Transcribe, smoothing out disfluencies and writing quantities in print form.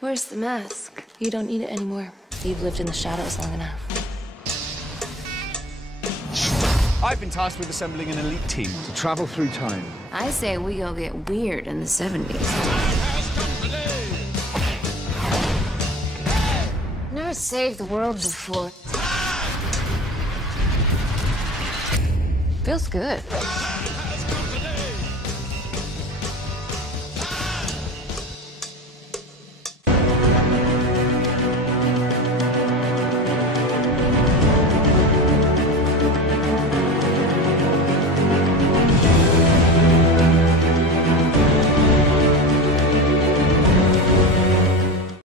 Where's the mask? You don't need it anymore. You've lived in the shadows long enough. I've been tasked with assembling an elite team to travel through time. I say we go get weird in the 70s. Never saved the world before. Feels good.